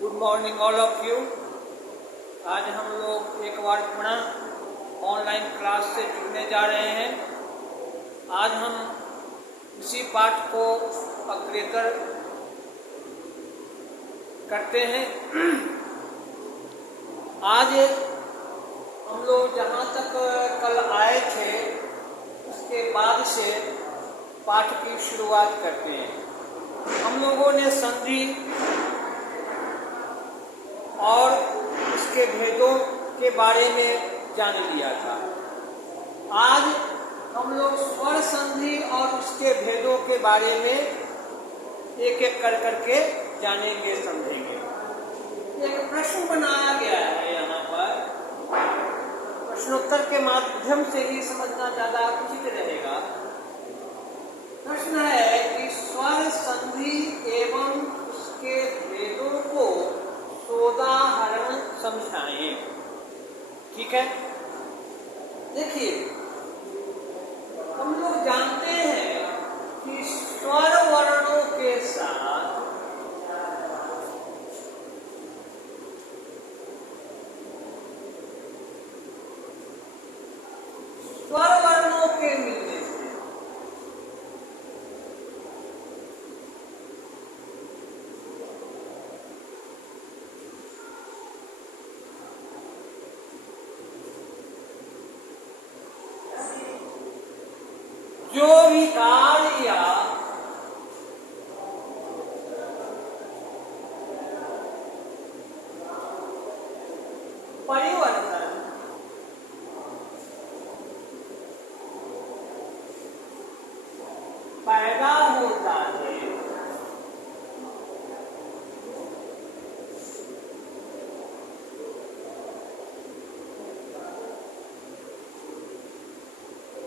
Good morning all of you. आज हम लोग एक बार पुनः ऑनलाइन क्लास से जुड़ने जा रहे हैं। आज हम इसी पाठ को अग्रसर करते हैं। आज हम लोग जहाँ तक कल आए थे उसके बाद से पाठ की शुरुआत करते हैं। हम लोगों ने संधि और उसके भेदों के बारे में जान लिया था। आज हम लोग स्वर संधि और उसके भेदों के बारे में एक एक कर करके जानेंगे, समझेंगे। एक प्रश्न बनाया गया है यहाँ पर, प्रश्नोत्तर के माध्यम से ही समझना ज्यादा उचित रहेगा। प्रश्न है कि स्वर संधि एवं उसके भेदों को सोदाहरण समझाएं। ठीक है, देखिए हम लोग जानते हैं कि स्वर वर्णों के साथ स्वर वर्णों के मिलने से जो विकार या परिवर्तन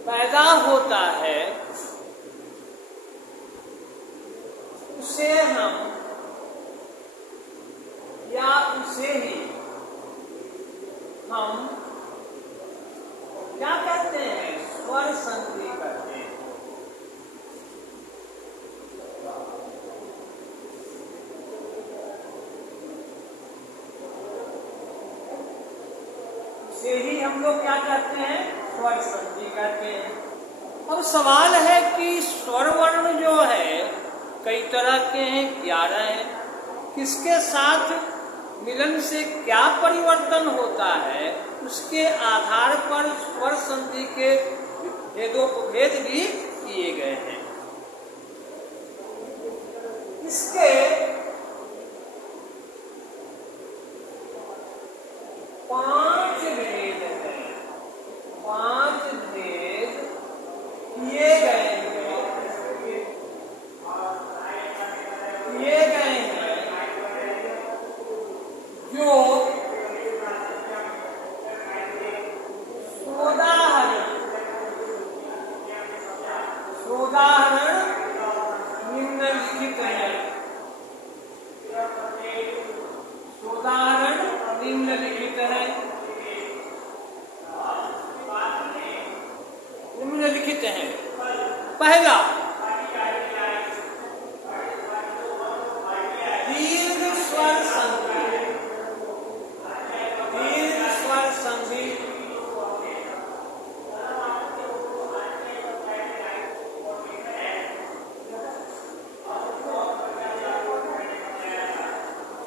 पैदा होता है, उसे हम या उसे ही हम क्या कहते हैं? स्वर संधि कहते हैं। उसे ही हम लोग क्या कहते हैं? स्वर संधि कहते हैं। अब सवाल है कि स्वर वर्ण जो है कई तरह के हैं, 11 हैं। किसके साथ मिलन से क्या परिवर्तन होता है, उसके आधार पर स्वर संधि के भेद भी किए गए हैं। इसके 5 भेद हैं, 5 भेद किए गए हैं, जो सोदाहरण निम्नलिखित है। सोदाहरण निम्नलिखित है, निम्नलिखित है। पहला, दीर्घ स्वर संधि। दीर्घ स्वर संधि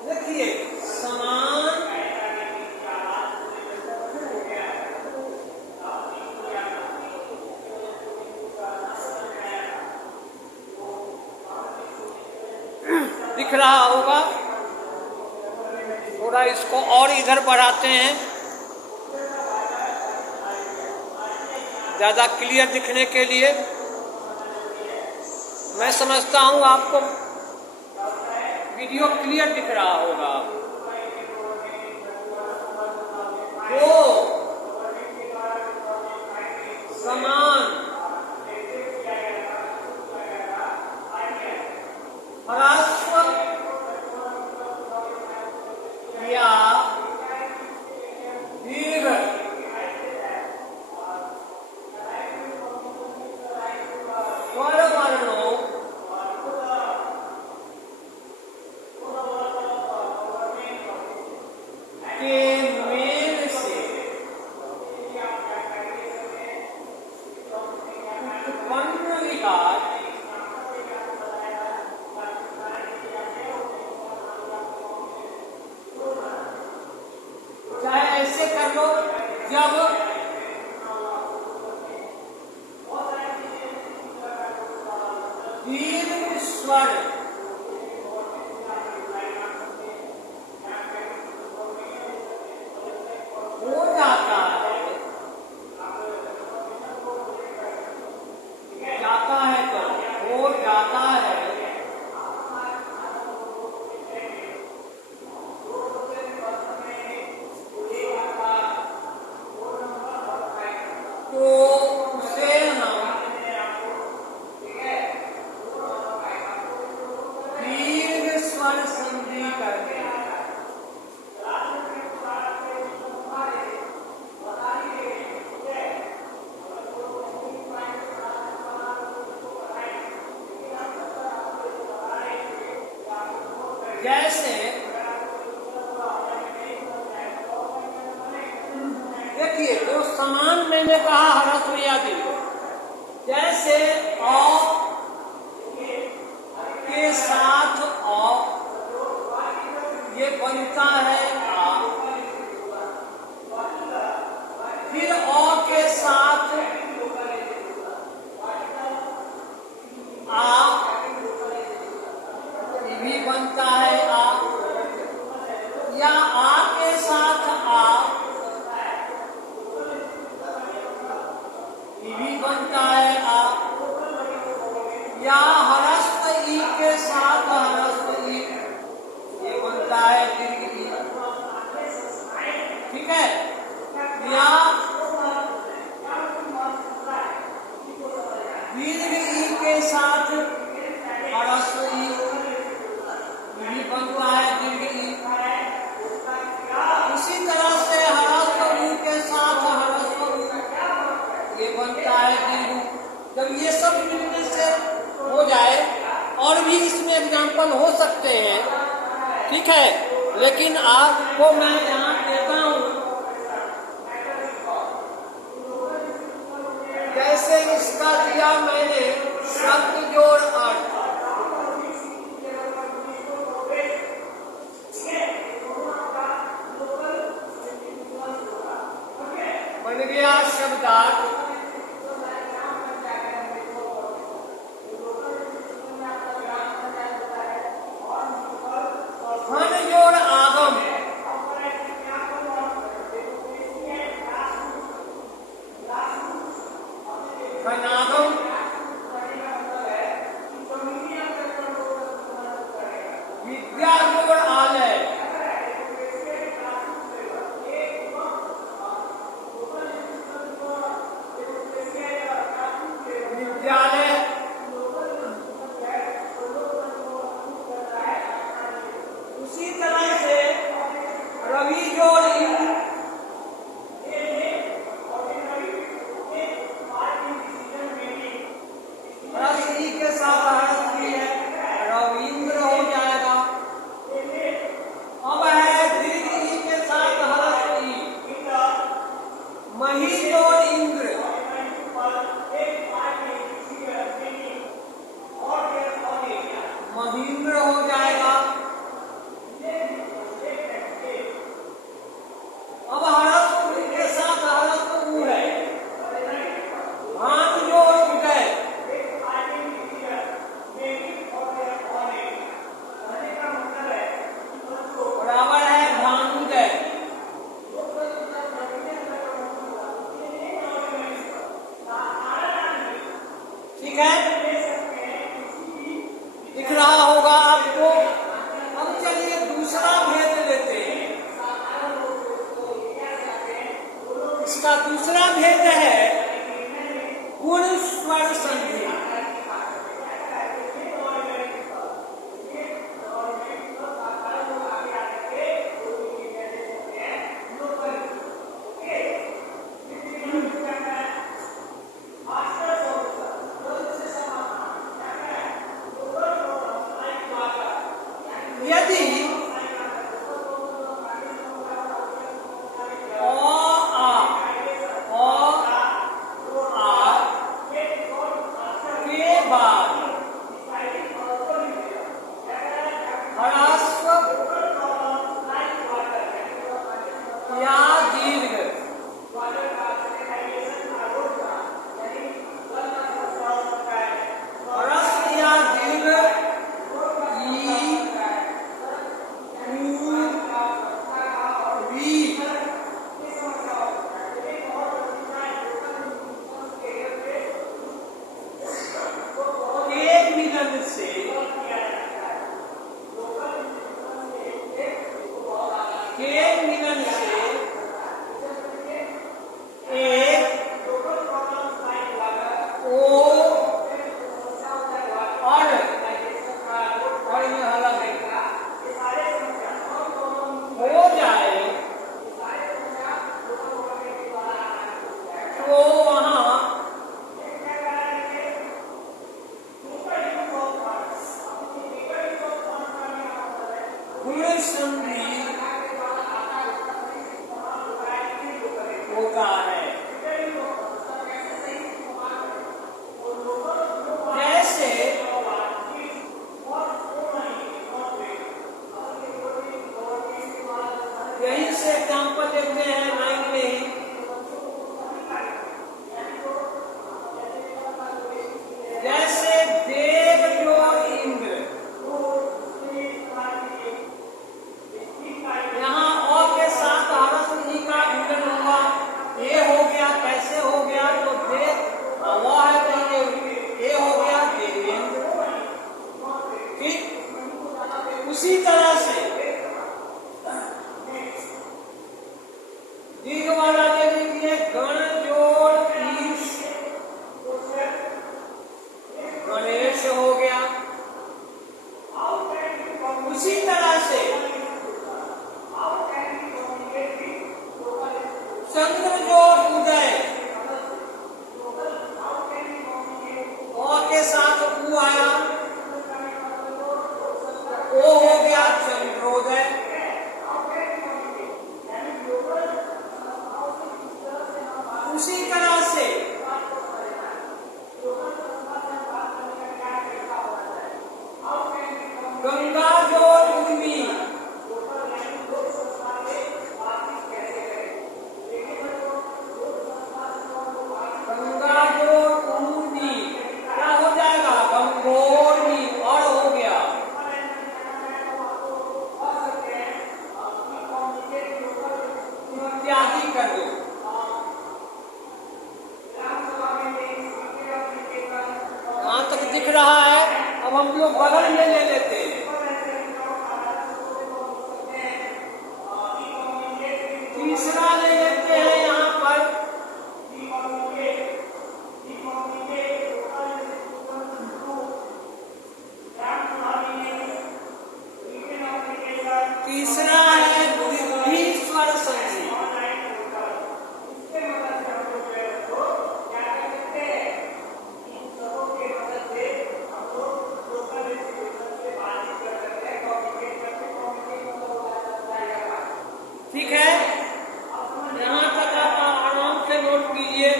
देखिए समान दिख रहा होगा। थोड़ा इसको और इधर बढ़ाते हैं ज्यादा क्लियर दिखने के लिए। मैं समझता हूं आपको वीडियो क्लियर दिख रहा होगा। दो समान ह्रस्व या दीर्घ स्वर वर्णों के मेल से उत्पन्न विकार चाहे ऐसे कर लो, जब दीर्घ स्वर हो जाता है तो हो जाता है तो उसे हम दीर्घ स्वर संधि करते हैं। जैसे देखिए, तो समान मैंने कहा ह्रस्व या दीर्घ, जैसे औ के साथ औ ये बनता है आ, फिर औ के साथ आ ये भी बनता है आ, या आ के साथ आ ये भी बनता है आ, या ह्रस्व ई के साथ ह्रस्व ई ये बनता है दीर्घ ई। ठीक है, या दीर्घ ई के साथ ह्रस्व ई ये भी बनता है दीर्घ ई। उसी तरह से ह्रस्व ई के साथ ह्रस्व ई ये बनता है दीर्घ। जब ये सब मिलने से हो जाए, और भी इसमें एग्जाम्पल हो सकते हैं, ठीक है, लेकिन आपको मैं यहाँ देता हूँ। जैसे इसका दिया मैंने शब्द जोड़ अर्थ, बन गया शब्दार्थ। घन जोड़ आगम, घनागम, विद्या जोड़ आलय, विद्यालय, उसी तरह से रवि जोड़ इंद्र, ह्रस्व ई के साथ ह्रस्व ई है, रविंद्र हो जाएगा। अब है दीर्घ ई के साथ ह्रस्व ई, मही जोड़ इंद्र, महींद्र हो जाएगा। के मिलन से एक ओ और में हलक हो जाए तो वहां गुण संधि होता है। जैसे यहीं से एग्जाम्पल देखते हैं लाइन में ही। जैसे देव जो इंद्र, यहाँ और के साथ हरस ही का इंद्र होगा, ये हो गया। कैसे हो गया? तो देव वो है तो ये हो गया देवेंद्र। ठीक उसी तरह से दीर्घ वाला दे दीजिए गण जोड़ ईश, गणेश हो गया। उसी तरह से चंद्र जोड़ उदय, और के साथ ऊ आया, ओ हो गया चंद्रोदय। उसी तरह से गंगा जोड़ उर्मी, गंगा जोड़ उर्मी क्या हो जाएगा? गंगोरनी और हो गया। इत्यादि कर दो। यहाँ तक दिख रहा है। अब हम लोग बगल में ले लेते हैं। तीसरा ले लेते हैं यहाँ पर तीसरा है बुद्धीश्वर संधि। ठीक है, यहाँ तक आप आराम से नोट कीजिए।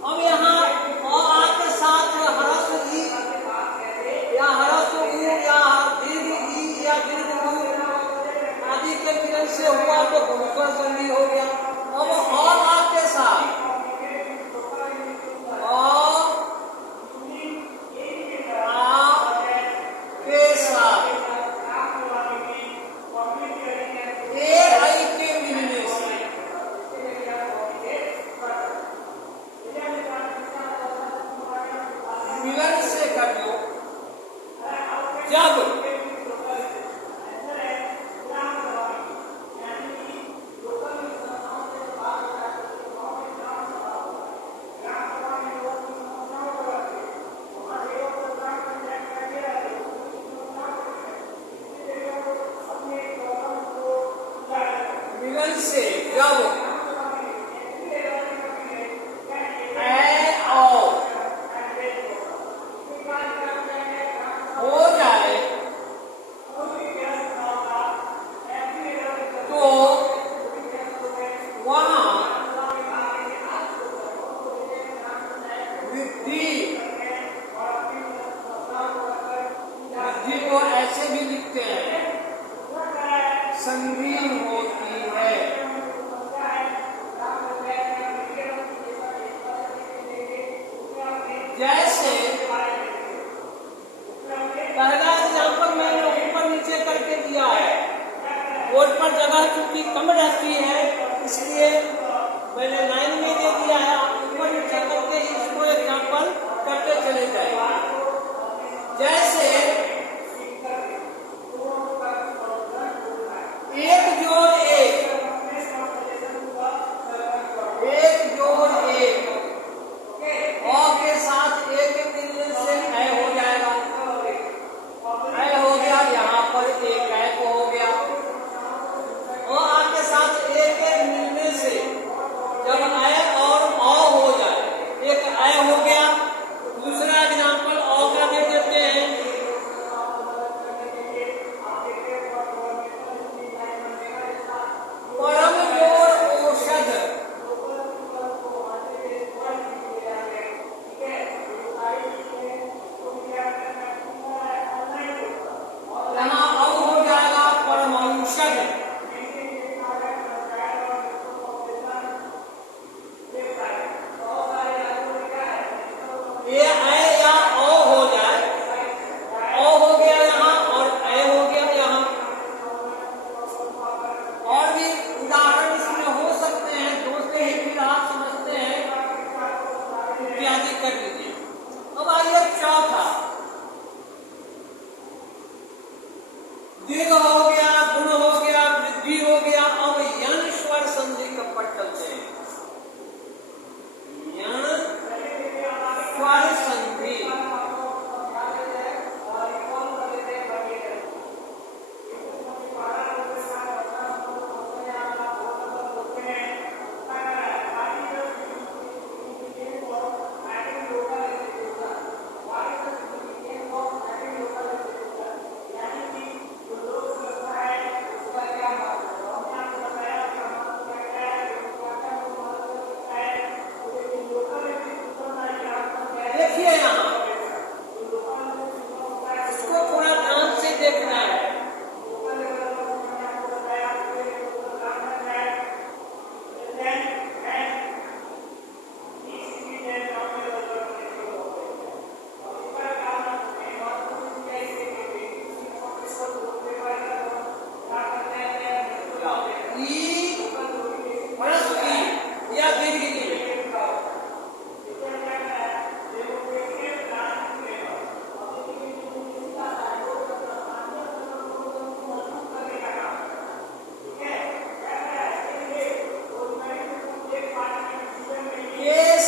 अब यहाँ और के साथ हरस ई या हरस ऊ या दीर्घ ई या दीर्घ ऊ आदि के मिलन से हुआ तो गुणस्वर संधि हो गया। अब और के साथ मिलन से कर लो। जब मिलन से जब हो जाए तो वहां वृद्धि को ऐसे भी लिखते हैं, संधि होती है। जैसे पहला एग्जाम्पल मैंने ऊपर नीचे करके दिया है। बोर्ड पर जगह चूंकि कम रहती है इसलिए मैंने लाइन में दे दिया है। आप ऊपर नीचे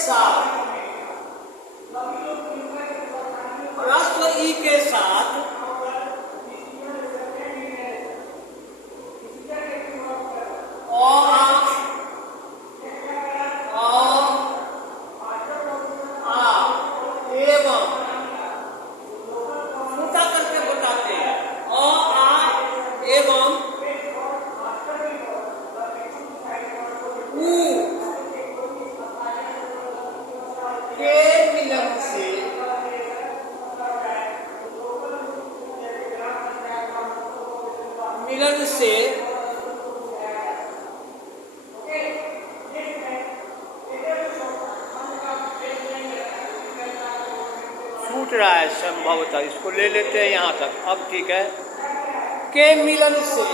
साथ ह्रस्व ई के साथ मिलन से छूट रहा है संभवतः, इसको ले लेते हैं यहाँ तक। अब ठीक है, के मिलन से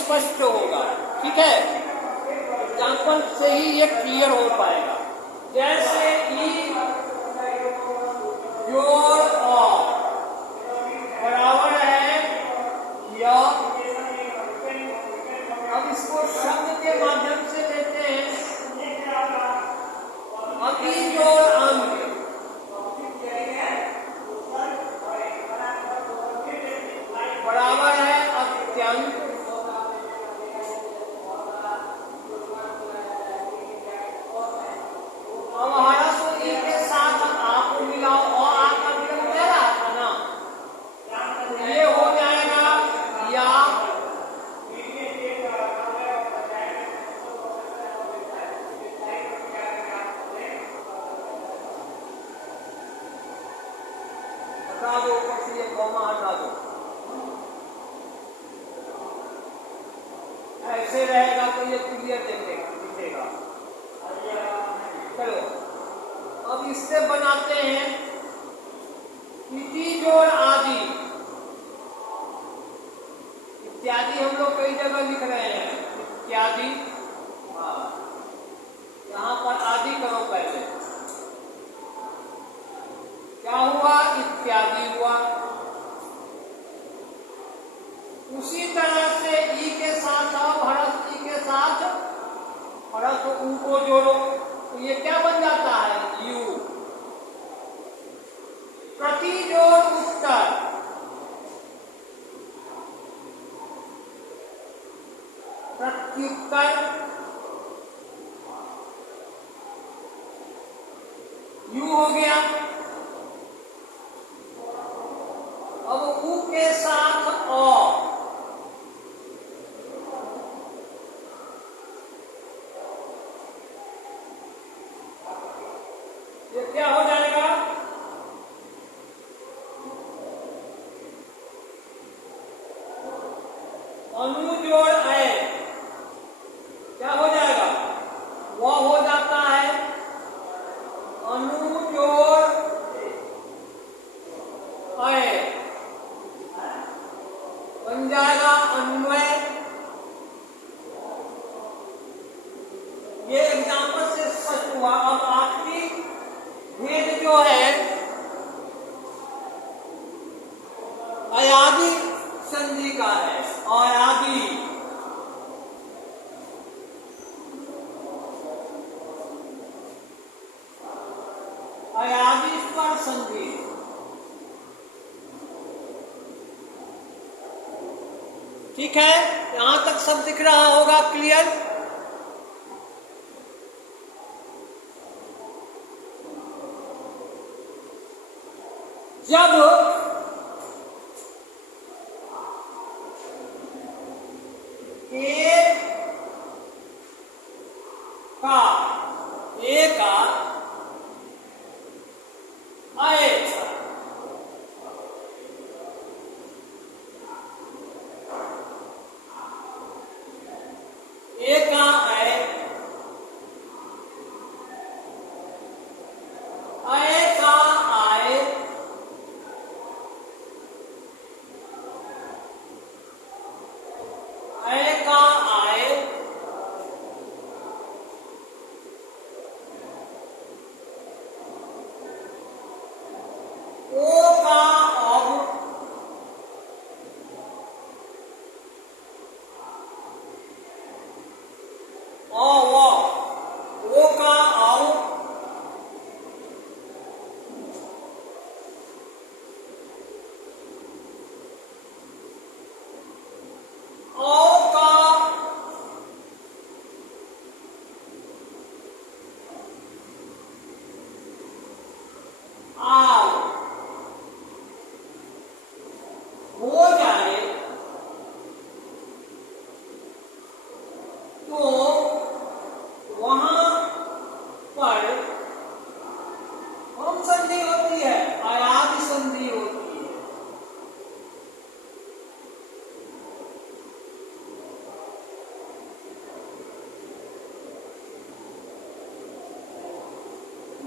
स्पष्ट होगा। ठीक है, एग्जाम्पल से ही ये क्लियर हो पाएगा। जैसे ई योर बराबर है या, अब इसको शब्द के माध्यम से लेते हैं। अभी योर अंक बराबर है अत्यंत, अब ह्रस्व ई के साथ आप मिलाओ और आपका विलंब दे रहा था ना, तो ये हो जाएगा या हटा दो, ऊपर से ये कॉमा हटा दो, ऐसे रहेगा तो ये क्लियर दिखेगा। चलो अब इससे बनाते हैं इति जोड़ आदि इत्यादि। हम लोग कई जगह लिख रहे हैं इत्यादि, यहाँ पर आदि करो पहले। क्या हुआ? इत्यादि हुआ। उसी तरह से ई के साथ अब ह्रस्व ई के साथ ह्रस्व ऊ को जोड़ो तो ये क्या बन जाता है? यू। प्रतिजोड़ उत्तर, प्रत्युत्तर यू हो गया। अब ऊ के साथ अ, ये क्या हो जाएगा? अनु जोड़ है, क्या हो जाएगा? वह हो जाता है अनु जोड़ है, बन जाएगा अन्वय। ये एग्जाम्पल से स्पष्ट हुआ। अब आखिरी अयादि पर संधि। ठीक है, यहां तक सब दिख रहा होगा, क्लियर। जब ए का आए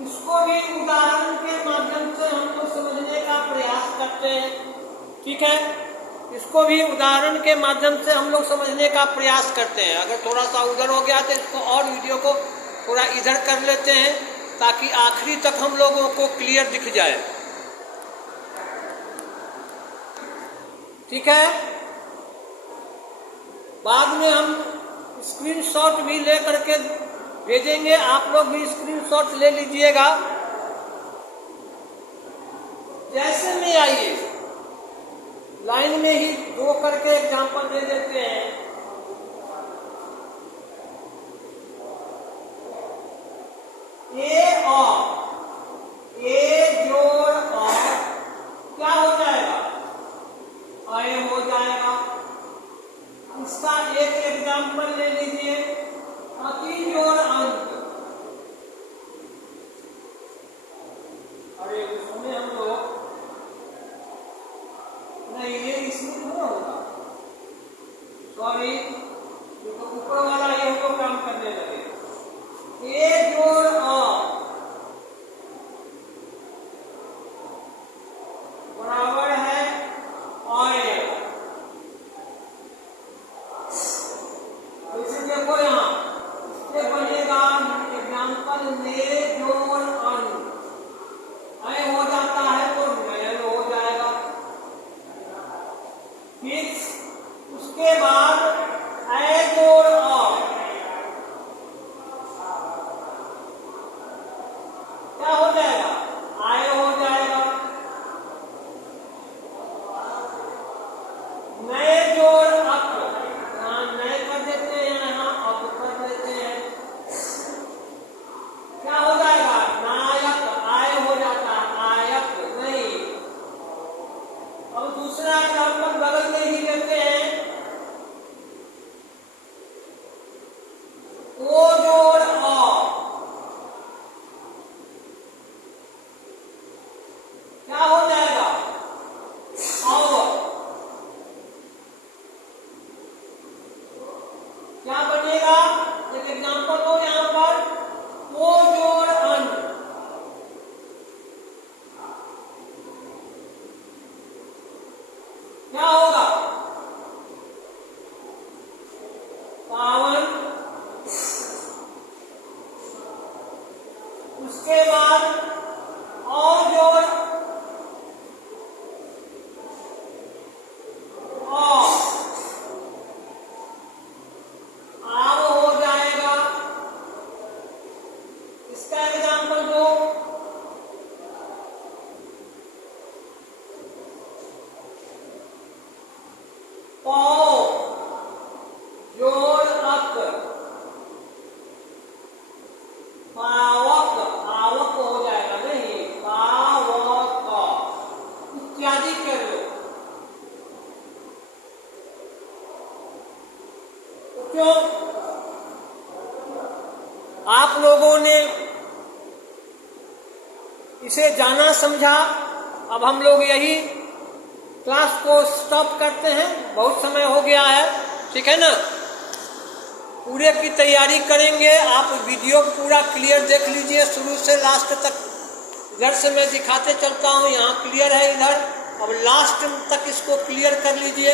इसको भी उदाहरण के माध्यम से हम लोग समझने का प्रयास करते हैं। ठीक है, इसको भी उदाहरण के माध्यम से हम लोग समझने का प्रयास करते हैं। अगर थोड़ा सा उधर हो गया तो इसको और वीडियो को थोड़ा इधर कर लेते हैं ताकि आखिरी तक हम लोगों को क्लियर दिख जाए। ठीक है, बाद में हम स्क्रीनशॉट भी ले करके भेजेंगे, आप लोग भी स्क्रीनशॉट ले लीजिएगा। जैसे में आइए लाइन में ही दो करके एग्जांपल दे देते हैं। ए और ए जोड़ और क्या हो जाएगा, आए हो जाएगा। इसका एक एग्जांपल ले लीजिए, अति जोड़ अंक। अरे उसमें हम लोग नहीं, ये इसमें थोड़ा होगा, सॉरी, तो ऊपर वाला ये हमको काम करने लगे। ए जोड़ अ बराबर है आए। इसे देखो यहाँ बनेगा एग्जाम्पल में जोड़ अंक आए हो जाता है तो नयल हो जाएगा। फिर उसके बाद आए जोड़ अ क्या हो जाएगा, आए हो जाएगा। नए जोड़ अप, यहाँ नए कर देते हैं, यहाँ अप कर देते हैं, क्या हो जाएगा, नायक। आय हो जाता है, आयक नहीं। अब दूसरा एग्जाम्पल बगल में ही लेते हैं, ओ जोड़ अ क्या हो जाएगा, और क्या बनेगा, एक एग्जाम्पल हो यहाँ पर, ओ जोड़ अन क्या होगा, पावन। उसके बाद और जोड़ आव हो जाएगा। इसका एग्जाम्पल दो, इसे जाना समझा। अब हम लोग यही क्लास को स्टॉप करते हैं, बहुत समय हो गया है, ठीक है ना। पूरे की तैयारी करेंगे, आप वीडियो पूरा क्लियर देख लीजिए शुरू से लास्ट तक। इधर से मैं दिखाते चलता हूँ, यहाँ क्लियर है इधर, अब लास्ट तक इसको क्लियर कर लीजिए।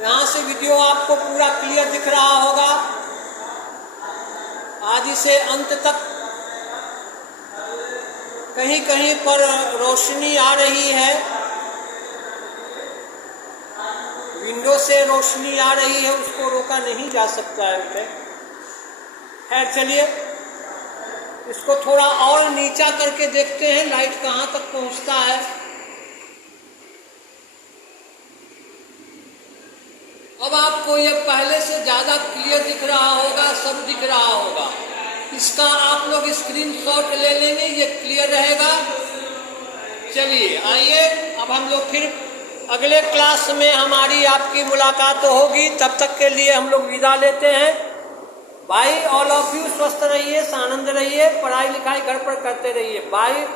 यहाँ से वीडियो आपको पूरा क्लियर दिख रहा होगा, आदि से अंत तक। कहीं कहीं पर रोशनी आ रही है, विंडो से रोशनी आ रही है, उसको रोका नहीं जा सकता है उसे। खैर चलिए, इसको थोड़ा और नीचा करके देखते हैं लाइट कहाँ तक पहुँचता है। अब आपको ये पहले से ज़्यादा क्लियर दिख रहा होगा, सब दिख रहा होगा। इसका आप लोग स्क्रीनशॉट ले लेंगे, ये क्लियर रहेगा। चलिए आइए, अब हम लोग फिर अगले क्लास में हमारी आपकी मुलाकात होगी। तब तक के लिए हम लोग विदा लेते हैं। बाय ऑल ऑफ यू, स्वस्थ रहिए, आनंद रहिए, पढ़ाई लिखाई घर पर करते रहिए। बाय।